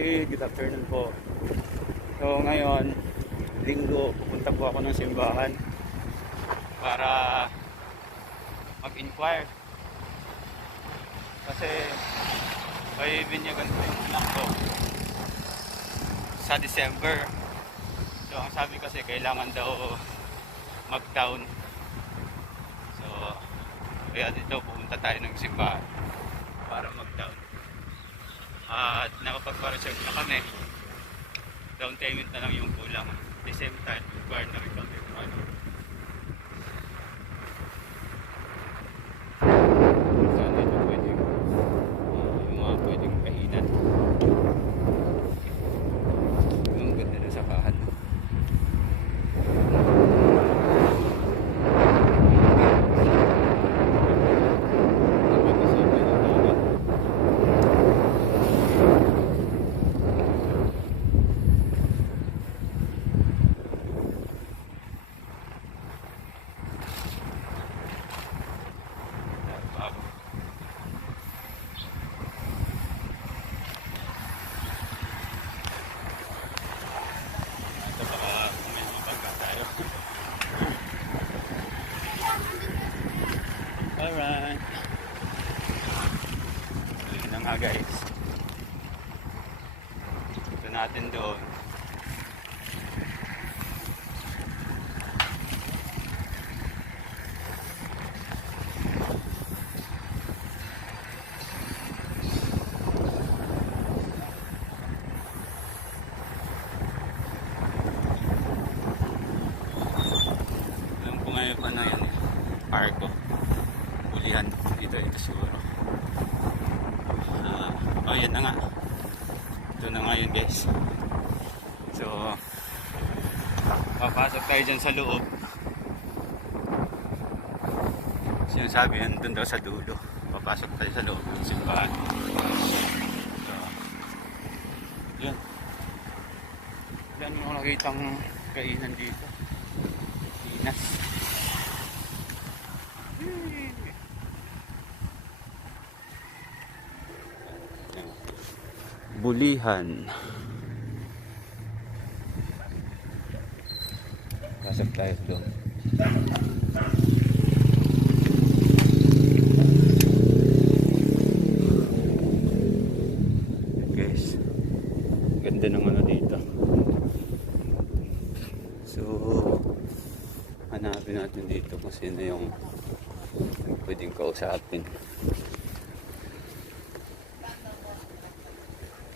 kapatid, good afternoon po. So ngayon, linggo, pupunta po ako ng simbahan para mag-inquire. Kasi may binyagan po yung anak ko sa December. So ang sabi kasi kailangan daw mag-down. So kaya dito pupunta tayo ng simbahan para mag-down. At nakapagpa-reserve na kami. Down payment na lang yung kulang. At the same time, required na rin kami ano. Saan dito pwedeng yung mga pwedeng kahinan. Yung ganda na sa bahan. Alright. Ayun na nga guys. Ito natin doon. Alam ko ngayon pa na yan. Parko. Bulihan dito ito siguro. Oh yan na nga. Ito na nga yun guys. So papasok tayo dyan sa loob. Sinasabi yan dun daw sa dulo. Papasok tayo sa loob ng simbahan. So yun. Yan mo nakitang kainan dito. Inas. Bulihan. Pasok tayo doon. Guys, ganda ng ano dito. So hanapin natin dito kung sino yung pwedeng kausapin.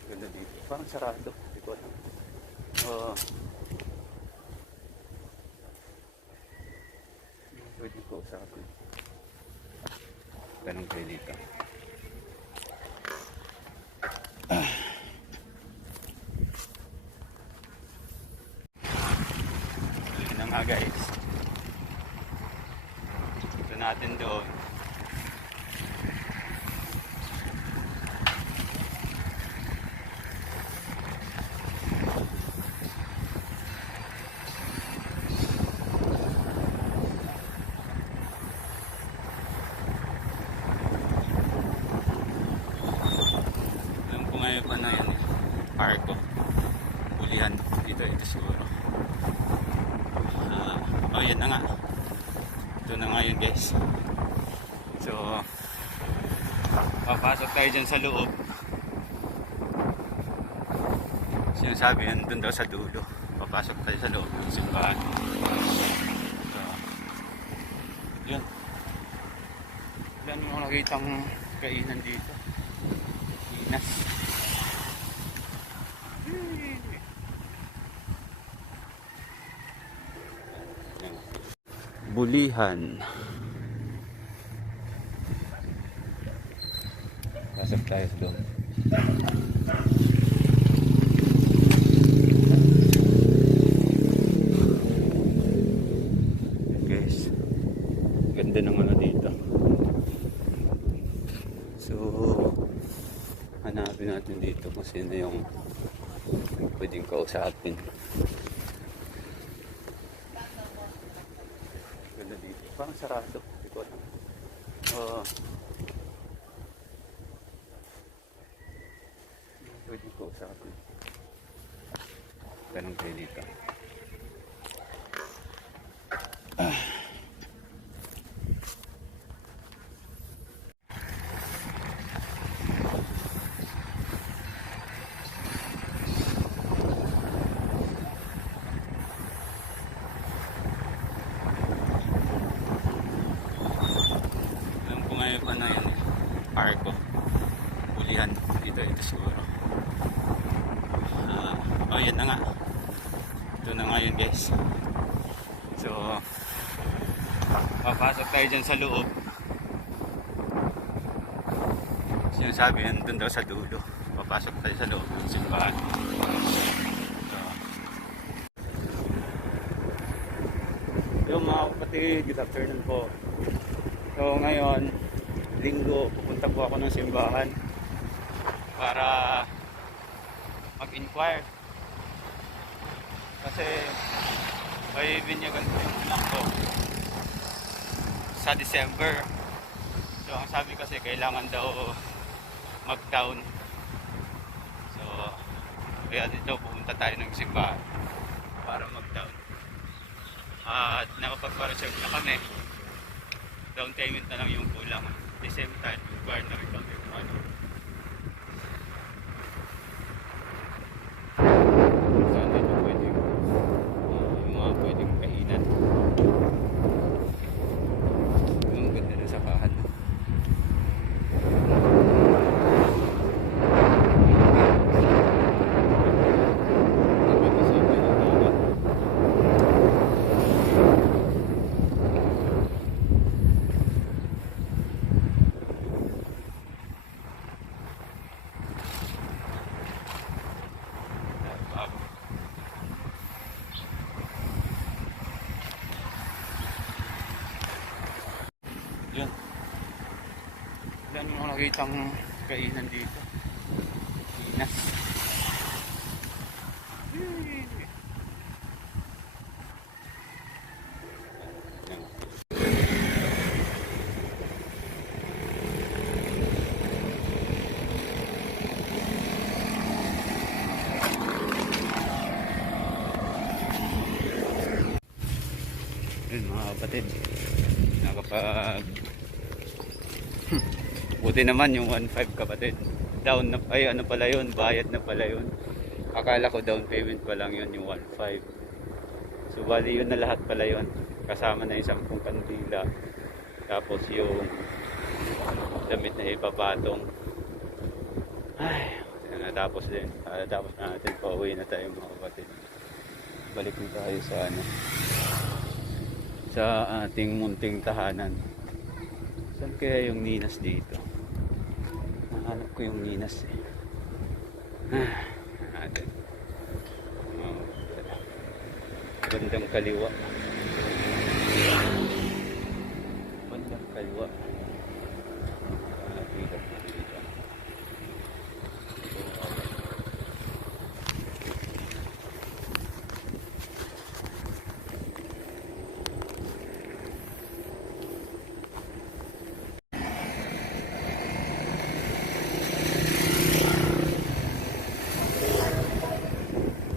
Ganda dito. Parang sarado. Hindi ko alam. Pwedeng kausapin. Ganun kayo dito. Ayun na nga guys. Ito natin doon. Ngayon pa na yan parko. Bulihan dito ito siguro. Oh yan na nga. Ito na nga yun guys. So papasok tayo dyan sa loob. Sinasabi yan dun daw sa dulo. Papasok tayo sa loob ng simbahan. So yun. Yan mo nakitang kainan dito. Inas. Bulihan. Pasok tayo doon. Guys, ganda ng ano dito. So hanapin natin dito kung sino yung pwedeng kausapin. Ganda dito. Parang sarado. Hindi ko alam. pwede ko usapin. Tanong kayo dito. Alam ko ngayon pa na yan. Arco. Ulihan. Dito siguro. Oh, yan na nga. Ito na nga yun, guys. So, papasok tayo dyan sa loob. Sinasabi yan dun daw sa dulo. Papasok tayo sa loob ng simbahan. So, yung mga kapatid, good afternoon po. So, ngayon, linggo, pupunta po ako ng simbahan para mag-inquire. Kasi may binyagan ko yung anak ko sa December. So ang sabi kasi kailangan daw mag-down. So kaya dito pupunta tayo ng simbahan para mag-down. At nakapag-reserve na kami. Down payment na lang yung kulang. At the same time, required na rin kami yung ano. Yun. Yan mo nakitang kainan dito. Pinas. Yun mga kapatid. Nakapag buti naman yung 1.5 kapatid. Down na, ay ano pala yun, bayad na pala yun. Akala ko down payment pa lang yun yung 1.5. So bali yun na lahat pala yun. Kasama na yung 10 kandila. Tapos yung damit na ipapatong. Ay, natapos din. Tapos na natin, pauwi na tayo mga kapatid. Balik na tayo sa ano, sa ating munting tahanan. Saan kaya yung Ninas dito? Nahanap ko yung Ninas eh. Natin. Gandang kaliwa.